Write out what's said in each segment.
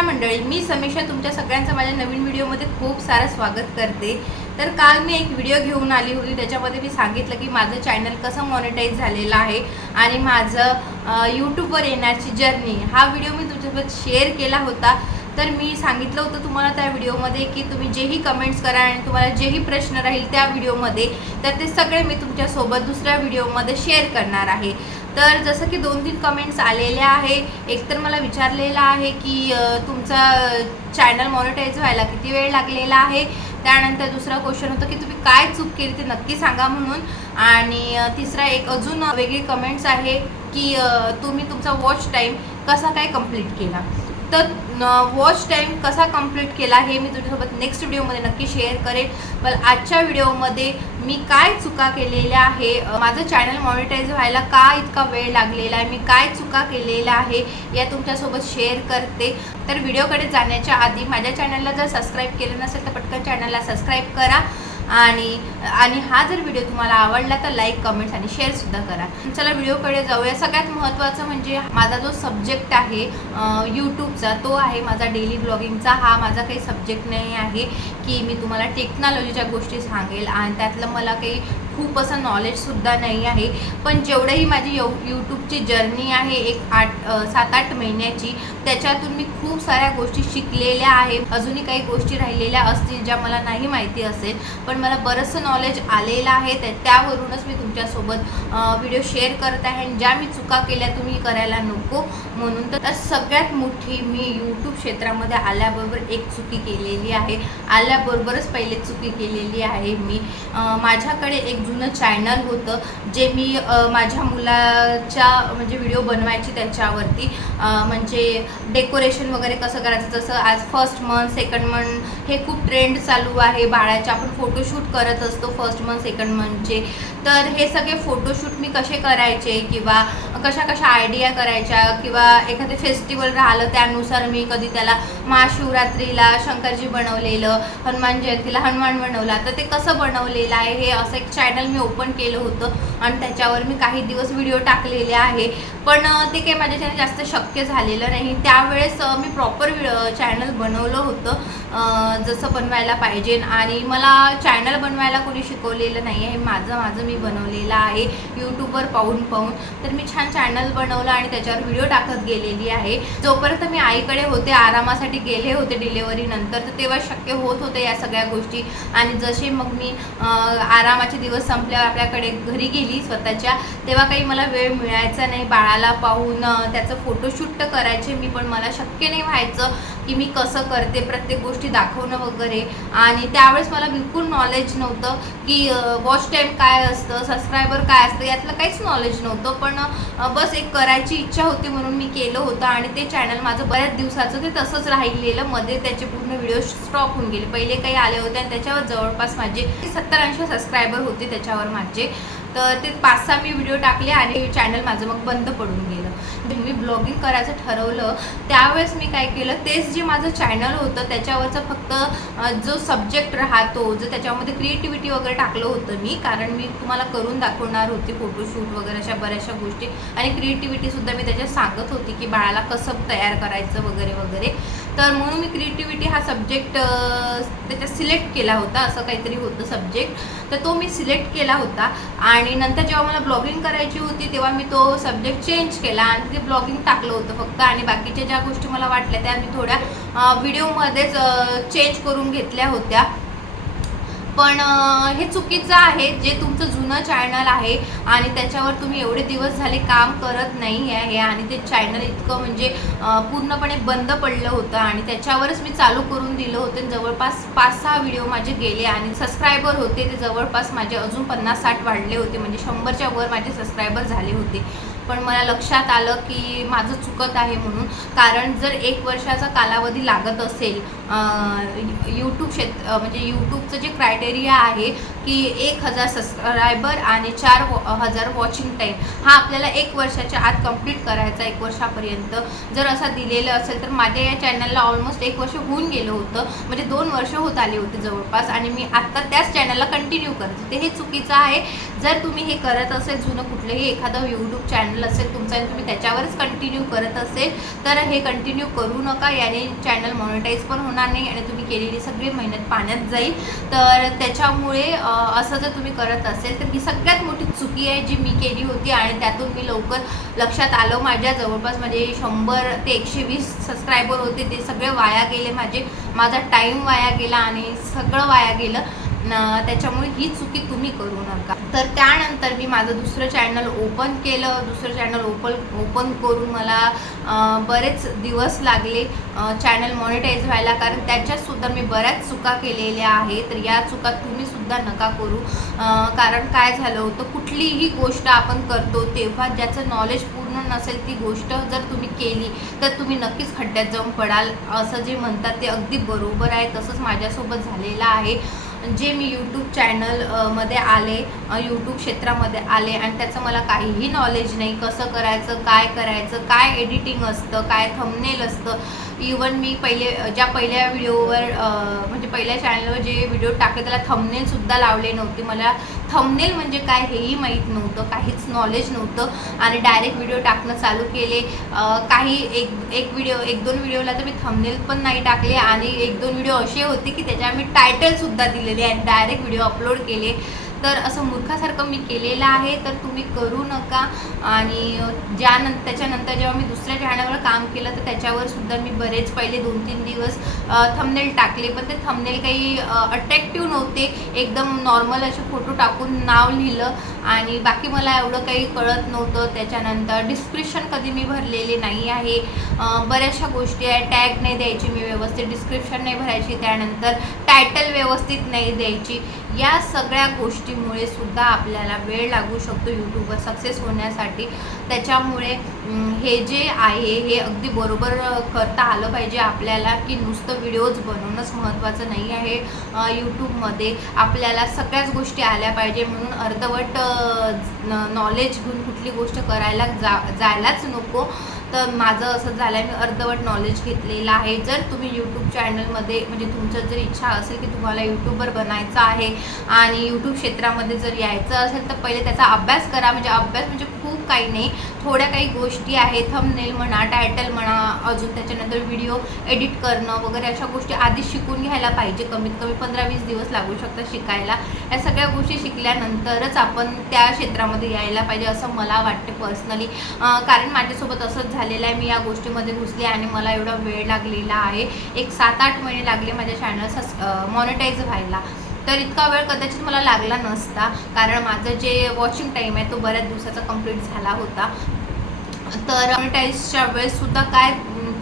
नमस्कार मंडळी मी समीक्षा तुमच्या सगळ्यांचं माझ्या नवीन व्हिडिओमध्ये खूप सारं स्वागत करते. तर काल मी एक व्हिडिओ घेऊन आली होती त्याच्यामध्ये मी सांगितलं की माझं चॅनल कसं मॉनिटाईज झालेलं आहे आणि माझं यूट्यूबवर येण्याची जर्नी हा व्हिडिओ मी तुमच्यासोबत शेअर केला होता. तर मी सांगितलं होतं तुम्हाला त्या व्हिडिओमध्ये की तुम्ही जेही कमेंट्स करा आणि तुम्हाला जेही प्रश्न राहील त्या व्हिडिओमध्ये तर ते सगळे मी तुमच्यासोबत दुसऱ्या व्हिडिओमध्ये शेअर करणार आहे. तर जसं की दोन तीन कमेंट्स आलेल्या आहे एक तर मला विचारलेलं आहे की तुमचा चॅनल मॉनिटाईज व्हायला किती वेळ लागलेला आहे? त्यानंतर दुसरा क्वेश्चन होतं की तुम्ही काय चूक केली ते नक्की सांगा म्हणून. आणि तिसरा एक अजून वेगळी कमेंट्स आहे की तुम्ही तुमचा वॉच टाईम कसा काय कंप्लीट केला? तर वॉच टाईम कसा कंप्लीट केला हे मी तुझ्यासोबत नेक्स्ट व्हिडिओमध्ये नक्की शेअर करेन. पण आजच्या व्हिडिओमध्ये मी काय चुका केलेल्या आहे माझं चॅनल मॉनिटाईज व्हायला का इतका वेळ लागलेला आहे मी काय चुका केलेल्या आहे या तुमच्यासोबत शेअर करते. तर व्हिडिओकडे जाण्याच्या आधी माझ्या चॅनलला जर सबस्क्राईब केलं नसेल तर पटकन चॅनलला सबस्क्राईब करा. आणि आणि हा जर व्हिडिओ तुम्हाला आवडला तर लाईक कमेंट्स आणि शेअरसुद्धा करा. चला व्हिडिओकडे जाऊया. सगळ्यात महत्त्वाचं म्हणजे माझा जो सब्जेक्ट आहे यूट्यूबचा तो आहे माझा डेली ब्लॉगिंगचा हा माझा काही सब्जेक्ट नाही आहे की मी तुम्हाला टेक्नॉलॉजीच्या गोष्टी सांगेल. आणि त्यातलं मला काही खूप असं नॉलेजसुद्धा नाही आहे. पण जेवढंही माझी यू यूट्यूबची जर्नी आहे एक आठ सात आठ महिन्याची त्याच्यातून मी खूप साऱ्या गोष्टी शिकलेल्या आहे. अजूनही काही गोष्टी राहिलेल्या असतील ज्या मला नाही माहिती असेल पण मला बरंचसं नॉलेज आलेलं आहे. त्या त्यावरूनच मी तुमच्यासोबत व्हिडिओ शेअर करत आहे आणि ज्या मी चुका केल्या तुम्ही करायला नको. म्हणून तर सगळ्यात मोठी मी यूट्यूब क्षेत्रामध्ये आल्याबरोबर एक चुकी केलेली आहे. आल्याबरोबरच पहिले चुकी केलेली आहे मी. माझ्याकडे एक जुनं चॅनल होतं जे मी माझ्या मुलाच्या म्हणजे व्हिडिओ बनवायची त्याच्यावरती. म्हणजे डेकोरेशन वगैरे कसं करायचं जसं आज फर्स्ट मंथ सेकंड मंथ हे खूप ट्रेंड चालू आहे. बाळाचे आपण फोटोशूट करत असतो फर्स्ट मंथ सेकंड मंथचे तर हे सगळे फोटोशूट मी कसे करायचे किंवा कशा कशा आयडिया करायच्या किंवा एखादे फेस्टिवल राहिलं त्यानुसार मी कधी त्याला महाशिवरात्रीला शंकरजी बनवलेलं हनुमान जयंतीला हनुमान बनवला तर ते कसं बनवलेलं आहे हे असं एक चॅनल मी ओपन केलं होतं आणि त्याच्यावर मी काही दिवस व्हिडिओ टाकलेले आहे. पण ते काही माझ्याच्याने जास्त शक्य झालेलं नाही. त्यावेळेस मी प्रॉपर चॅनल बनवलं होतं जसं बनवायला पाहिजे. आणि मला चॅनल बनवायला कोणी शिकवलेलं नाही आहे. माझं माझं मी बनवलेलं आहे यूट्यूबवर पाहून पाहून. तर मी छान चॅनल बनवलं आणि त्याच्यावर व्हिडिओ टाकत गेलेली आहे. जोपर्यंत मी आईकडे होते आरामासाठी गेले होते डिलेवरी नंतर तर तेव्हा शक्य होत होते या सगळ्या गोष्टी. आणि जसे मग मी आरामाचे दिवस संपल्यावर आपल्याकडे घरी गेली स्वतःच्या तेव्हा काही मला वेळ मिळायचा नाही. बाळाला पाहून त्याचं फोटोशूट तर करायचे मी पण मला शक्य नाही व्हायचं. की मी कसं करते प्रत्येक गोष्टी दाखवणं वगैरे. आणि त्यावेळेस मला बिलकुल नॉलेज नव्हतं की वॉच टाईम काय असतं सबस्क्रायबर काय असतं यातलं काहीच नॉलेज नव्हतं. पण बस एक करायची इच्छा होती म्हणून मी केलं होतं आणि ते चॅनल माझं बऱ्याच दिवसाचं ते तसंच राहिलेलं. मध्ये त्याचे पूर्ण व्हिडिओ स्टॉप होऊन गेले. पहिले काही आले होते आणि त्याच्यावर जवळपास माझे सत्तर ऐंशी सबस्क्रायबर होते त्याच्यावर माझे. तर ते पाच सहा मी व्हिडिओ टाकले आणि चॅनल माझं मग बंद पडून गेलं. मी ब्लॉगिंग करायचं ठरवलं त्यावेळेस मी काय केलं तेच जे माझं चॅनल होतं त्याच्यावरचं फक्त जो सब्जेक्ट राहतो जो त्याच्यामध्ये क्रिएटिव्हिटी वगैरे टाकलं होतं मी कारण मी तुम्हाला करून दाखवणार होती फोटोशूट वगैरे अशा बऱ्याचशा गोष्टी. आणि क्रिएटिव्हिटीसुद्धा मी त्याच्यात सांगत होती की बाळाला कसं तयार करायचं वगैरे वगैरे. तर म्हणून मी क्रिएटिव्हिटी हा सब्जेक्ट त्याच्यात सिलेक्ट केला होता असं काहीतरी होतं सब्जेक्ट तर तो मी सिलेक्ट केला होता. आणि नंतर जेव्हा मला ब्लॉगिंग करायची होती तेव्हा मी तो सब्जेक्ट चेंज केला आणि ते ब्लॉगिंग टाकलं होतं फक्त. आणि बाकीच्या ज्या गोष्टी मला वाटल्या त्या मी थोड्या व्हिडिओमध्येच चेंज करून घेतल्या होत्या. पण हे चुकीचं आहे जे तुमचं जुनं चॅनल आहे आणि त्याच्यावर तुम्ही एवढे दिवस झाले काम करत नाही आहे आणि ते चॅनल इतकं म्हणजे पूर्णपणे बंद पडलं होतं आणि त्याच्यावरच मी चालू करून दिलं होतं. जवळपास पाच सहा व्हिडिओ माझे गेले आणि सबस्क्रायबर होते. ते जवळपास माझे अजून पन्नास साठ वाढले होते. म्हणजे शंभरच्या वर माझे सबस्क्रायबर झाले होते. पण मला लक्षात आलं की माझं चुकत आहे म्हणून. कारण जर एक वर्षाचा कालावधी लागत असेल यूट्यूब क्षेत्र म्हणजे यूट्यूबचं जे क्रायटेरिया आहे की एक हजार सबस्क्रायबर आणि चार हजार वॉचिंग टाईम हा आपल्याला एक वर्षाच्या आत कंप्लीट करायचा एक वर्षापर्यंत. जर असा दिलेलं असेल तर माझ्या या चॅनलला ऑलमोस्ट एक वर्ष होऊन गेलं होतं. म्हणजे दोन वर्ष होत आले होते जवळपास आणि मी आत्ता त्याच चॅनलला कंटिन्यू करते. ते हे चुकीचं आहे. जर तुम्ही हे करत असेल जुनं कुठलंही एखादं यूट्यूब चॅनल असेल तुमचं आणि तुम्ही त्याच्यावरच कंटिन्यू करत असेल तर हे कंटिन्यू करू नका. याने चॅनल मॉनिटाईज पण होणार नाही आणि तुम्ही केलेली सगळी मेहनत पाण्यात जाईल. तर त्याच्यामुळे असं जर तुम्ही करत असेल तर ही सगळ्यात मोठी चुकी आहे जी मी केली होती आणि त्यातून मी लवकर लक्षात आलं. माझ्या जवळपास म्हणजे शंभर ते एकशे वीस सबस्क्रायबर होते. ते सगळे वाया गेले. माझे माझा टाईम वाया गेला आणि सगळं वाया गेलं. त्याच्यामुळे ही चुकी तुम्ही करू नका. तर त्यानंतर मी माझं दुसरं चॅनल ओपन केलं. दुसरं चॅनल ओपन ओपन करून मला बरेच दिवस लागले चॅनल मॉनिटाईज व्हायला. कारण त्याच्यातसुद्धा मी बऱ्याच चुका केलेल्या आहेत. तर या चुका तुम्ही सुद्धा नका करू. कारण काय झालं होतं? कुठलीही गोष्ट आपण करतो तेव्हा ज्याचं नॉलेज पूर्ण नसेल ती गोष्ट जर तुम्ही केली तर तुम्ही नक्कीच खड्ड्यात जाऊन पडाल. असं जे म्हणतात ते अगदी बरोबर आहे. तसंच माझ्यासोबत झालेलं आहे. जे मी यूट्यूब चॅनलमध्ये आले यूट्यूब क्षेत्रामध्ये आले आणि त्याचं मला काहीही नॉलेज नाही कसं करायचं काय करायचं काय एडिटिंग असतं काय थंबनेल असतं. इवन मी पहिले ज्या पहिल्या व्हिडिओवर म्हणजे पहिल्या चॅनलवर जे व्हिडिओ टाकले त्याला थंबनेलसुद्धा लावले नव्हते. मला थंबनेल म्हणजे काय हेही माहीत नव्हतं काहीच नॉलेज नव्हतं. आणि डायरेक्ट व्हिडिओ टाकणं चालू केले. काही एक एक व्हिडिओ एक दोन व्हिडिओला तर मी थंबनेल पण नाही टाकले. आणि एक दोन व्हिडिओ असे होते की त्याच्या मी टायटलसुद्धा दिलेले आणि डायरेक्ट व्हिडिओ अपलोड केले. तर असं मूर्खासारखं मी केलेलं आहे तर तुम्ही करू नका. आणि ज्यानंतर त्याच्यानंतर जेव्हा मी दुसऱ्या चॅनलवर काम केलं तर त्याच्यावर सुद्धा मी बरेच पहिले दोन तीन दिवस थंबनेल टाकले. पण ते थंबनेल काही अट्रॅक्टिव्ह नव्हते. एकदम नॉर्मल असे फोटो टाकून नाव लिहिलं. आणि बाकी मला एवढं काही कळत नव्हतं. त्याच्यानंतर डिस्क्रिप्शन कधी मी भरलेले नाही आहे. बऱ्याचशा गोष्टी आहे. टॅग नाही द्यायची मी व्यवस्थित. डिस्क्रिप्शन नाही भरायची. त्यानंतर टायटल व्यवस्थित नाही द्यायची. या सगळ्या गोष्टीमुळे सुद्धा आपल्याला वेळ लागू शकतो यूट्यूबवर सक्सेस होण्यासाठी. त्याच्यामुळे हे जे आहे हे अगदी बरोबर करता आलं पाहिजे आपल्याला की नुसतं व्हिडिओज बनवणंच महत्त्वाचं नाही आहे यूट्यूबमध्ये आपल्याला सगळ्याच गोष्टी आल्या पाहिजे म्हणून अर्धवट नॉलेज घेऊन कुठली गोष्ट करायला जा जायलाच नको. तर माझं असं झालं आहे मी अर्धवट नॉलेज घेतलेलं आहे. जर तुम्ही यूट्यूब चॅनलमध्ये म्हणजे तुमचं जर इच्छा असेल की तुम्हाला यूट्यूबर बनायचं आहे आणि यूट्यूब क्षेत्रामध्ये जर यायचं असेल तर पहिले त्याचा अभ्यास करा. म्हणजे अभ्यास म्हणजे खूप काही नाही. थोड्या काही गोष्टी आहेत थंबनेल म्हणा टायटल म्हणा अजून त्याच्यानंतर व्हिडिओ एडिट करणं वगैरे अशा गोष्टी आधी शिकून घ्यायला पाहिजे. कमीत कमी पंधरा वीस दिवस लागू शकतात शिकायला. या सगळ्या गोष्टी शिकल्यानंतरच आपण त्या क्षेत्रामध्ये यायला पाहिजे असं मला वाटते पर्सनली कारण माझ्यासोबत असंच झालेलं आहे. मी या गोष्टीमध्ये घुसले आणि मला एवढा वेळ लागलेला आहे. एक सात आठ महिने लागले माझ्या चॅनल सस मॉनिटाईज व्हायला. तर इतका वेळ कदाचित मला लागला नसता. कारण माझं जे वॉचिंग टाईम आहे तो बऱ्याच दिवसाचा कंप्लीट झाला होता. तर मॉनिटाईजच्या वेळेससुद्धा काय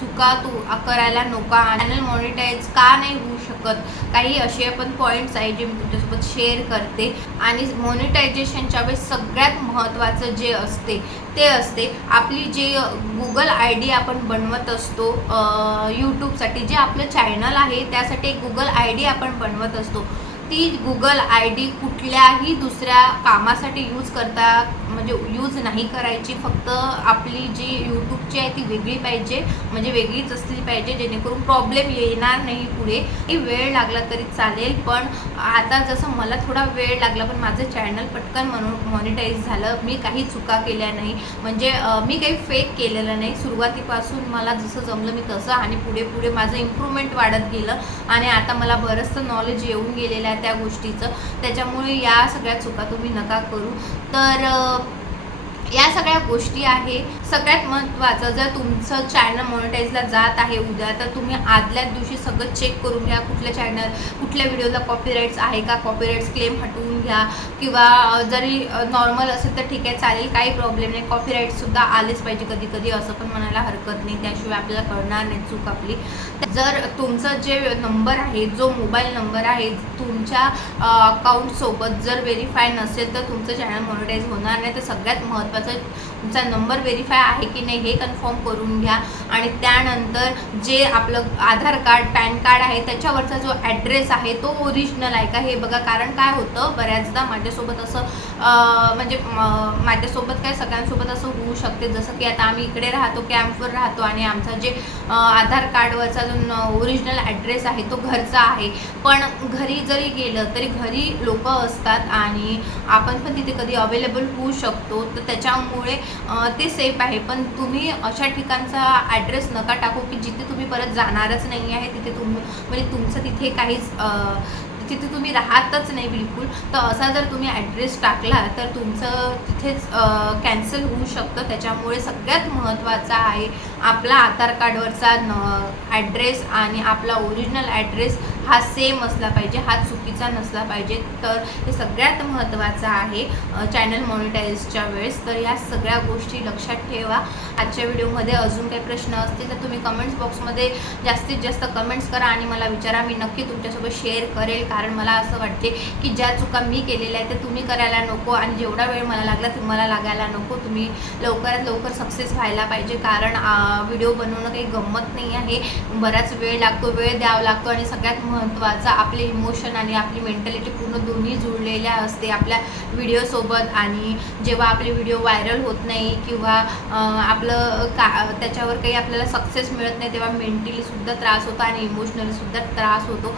चुका तू करायला नको चॅनल मॉनिटाईज का नाही होऊ शकत? काही असे पण पॉईंट्स आहे जे मी तुमच्यासोबत शेअर करते. आणि मॉनिटायझेशनच्या वेळेस सगळ्यात महत्त्वाचं जे असते ते असते आपली जे गुगल आय डी आपण बनवत असतो यूट्यूबसाठी जे आपलं चॅनल आहे त्यासाठी एक गुगल आय डी आपण बनवत असतो. ती गुगल आय डी कुठल्याही दुसऱ्या कामासाठी यूज करता म्हणजे यूज नाही करायची फक्त आपली जी यूट्यूबची आहे ती वेगळी पाहिजे म्हणजे वेगळीच असली पाहिजे जेणेकरून प्रॉब्लेम येणार नाही पुढे. ही वेळ लागला तरी चालेल पण आता जसं मला थोडा वेळ लागला पण माझं चॅनल पटकन मनो मॉनिटाईज झालं. मी काही चुका केल्या नाही. म्हणजे मी काही फेक केलेलं नाही. सुरुवातीपासून मला जसं जमलं मी तसं आणि पुढे पुढे माझं इम्प्रूव्हमेंट वाढत गेलं. आणि आता मला बरंचसं नॉलेज येऊन गेलेलं आहे त्या गोष्टीचं. त्याच्यामुळे या सगळ्या चुका तुम्ही नका करू. तर या सगळ्या गोष्टी आहे. सगळ्यात महत्त्वाचं जर तुमचं चॅनल मॉनिटाईजला जात आहे उद्या तर तुम्ही आदल्याच दिवशी सगळं चेक करून घ्या कुठल्या चॅनल कुठल्या व्हिडिओला कॉपीराईट्स आहे का? कॉपीराईट्स क्लेम हटवून घ्या. किंवा जरी नॉर्मल असेल तर ठीक आहे चालेल काही प्रॉब्लेम नाही. कॉपीराईटसुद्धा आलेच पाहिजे कधी कधी असं पण म्हणायला हरकत नाही. त्याशिवाय आपल्याला कळणार नाही चूक आपली. तर जर तुमचं जे नंबर आहे जो मोबाईल नंबर आहे तुमच्या अकाउंटसोबत जर व्हेरीफाय नसेल तर तुमचं चॅनल मॉनिटाईज होणार नाही. तर सगळ्यात महत्त्वाचं 在 तुमचा नंबर व्हेरीफाय आहे की नाही हे कन्फर्म करून घ्या. आणि त्यानंतर जे आपलं आधार कार्ड पॅन कार्ड आहे त्याच्यावरचा जो ॲड्रेस आहे तो ओरिजिनल आहे का? हे बघा कारण काय होतं बऱ्याचदा माझ्यासोबत असं म्हणजे माझ्यासोबत काय सगळ्यांसोबत असं होऊ शकते. जसं की आता आम्ही इकडे राहतो कॅम्पवर राहतो आणि आमचा जे आधार कार्डवरचा जो ओरिजिनल ॲड्रेस आहे तो घरचा आहे. पण घरी जरी गेलं तरी घरी लोक असतात आणि आपण पण तिथे कधी अवेलेबल होऊ शकतो. तर त्याच्यामुळे ते सेफ आहे. पण तुम्ही अशा ठिकाणचा ॲड्रेस नका टाकू की जिथे तुम्ही परत जाणारच नाही आहे तिथे तुम म्हणजे तुमचं तिथे काहीच तिथे तुम्ही राहतच नाही बिलकुल. तर असा जर तुम्ही ॲड्रेस टाकला तर तुमचं तिथेच कॅन्सल होऊ शकतं. त्याच्यामुळे सगळ्यात महत्त्वाचा आहे आपला आधार कार्डवरचा न ॲड्रेस आणि आपला ओरिजिनल ॲड्रेस हा सेम असला पाहिजे हा चुकीचा नसला पाहिजे. तर हे सगळ्यात महत्त्वाचं आहे चॅनल मॉनिटाईजच्या वेळेस. तर या सगळ्या गोष्टी लक्षात ठेवा. आजच्या व्हिडिओमध्ये अजून काही प्रश्न असतील तर तुम्ही कमेंट्स बॉक्समध्ये जास्तीत जास्त कमेंट्स करा आणि मला विचारा. मी नक्की तुमच्यासोबत शेअर करेल. कारण मला असं वाटते की ज्या चुका मी केलेल्या आहेत त्या तुम्ही करायला नको आणि जेवढा वेळ मला लागला तुम्हाला लागायला नको. तुम्ही लवकरात लवकर सक्सेस व्हायला पाहिजे. कारण व्हिडिओ बनवणं काही गंमत नाही आहे. बराच वेळ लागतो वेळ द्यावा लागतो आणि सगळ्यात महत्त्वाचा आपले इमोशन आणि आपली मेंटॅलिटी पूर्ण दोन्ही जुळलेल्या असते आपल्या व्हिडिओसोबत आणि जेव्हा आपले व्हिडिओ व्हायरल होत नाही किंवा आपलं का त्याच्यावर काही आपल्याला सक्सेस मिळत नाही तेव्हा मेंटलीसुद्धा त्रास होतो आणि इमोशनलीसुद्धा त्रास होतो.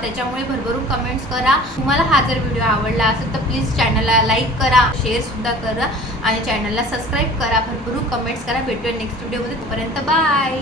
त्याच्यामुळे भरभरून कमेंट्स करा. तुम्हाला हा जर व्हिडिओ आवडला असेल तर प्लीज चॅनलला लाईक करा शेअरसुद्धा करा आणि चॅनलला सबस्क्राईब करा. भरभरून कमेंट्स करा. भेटूया नेक्स्ट व्हिडिओमध्ये तोपर्यंत बाय